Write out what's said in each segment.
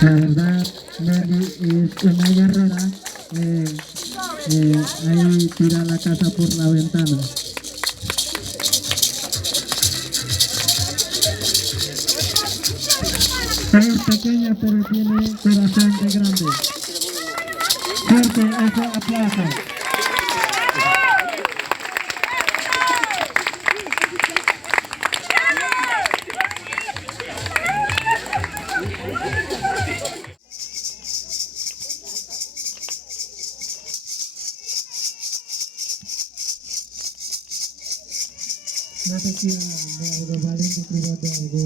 La verdad, Nelly es una guerrera. Ahí tira la casa por la ventana. Es pequeña pero tiene corazón de grande. Fuerte ese aplauso. Natasya may algo valente privado algo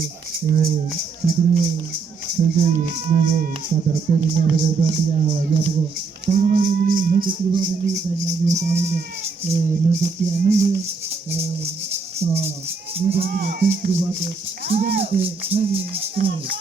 siguro no para terminar algo bamia ya algo para ni hati privado ni tanya ni tahu Natasya ni so ni bamia privado tidak ada hanya terus.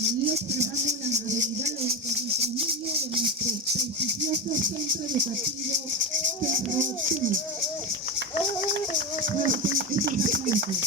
Y observando las habilidades de nuestro niño de nuestro prestigioso centro educativo Cerro Tuy. Fuerte esos aplausos.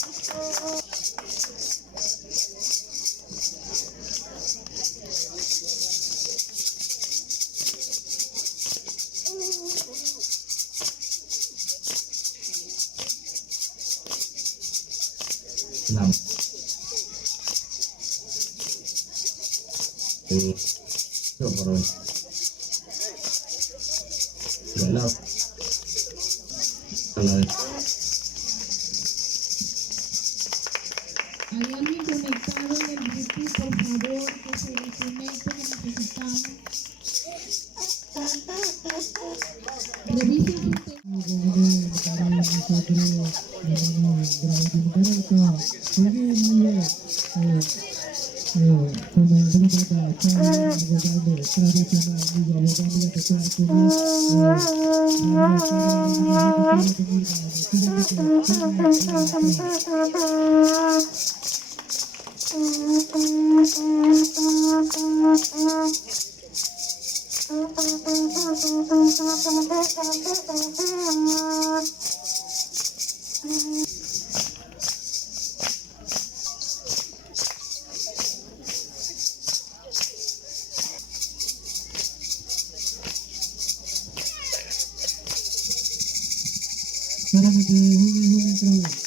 ¿Hay alguien conectado en el YouTube, por favor, que se conecte, que necesitamos? Revisen Para que te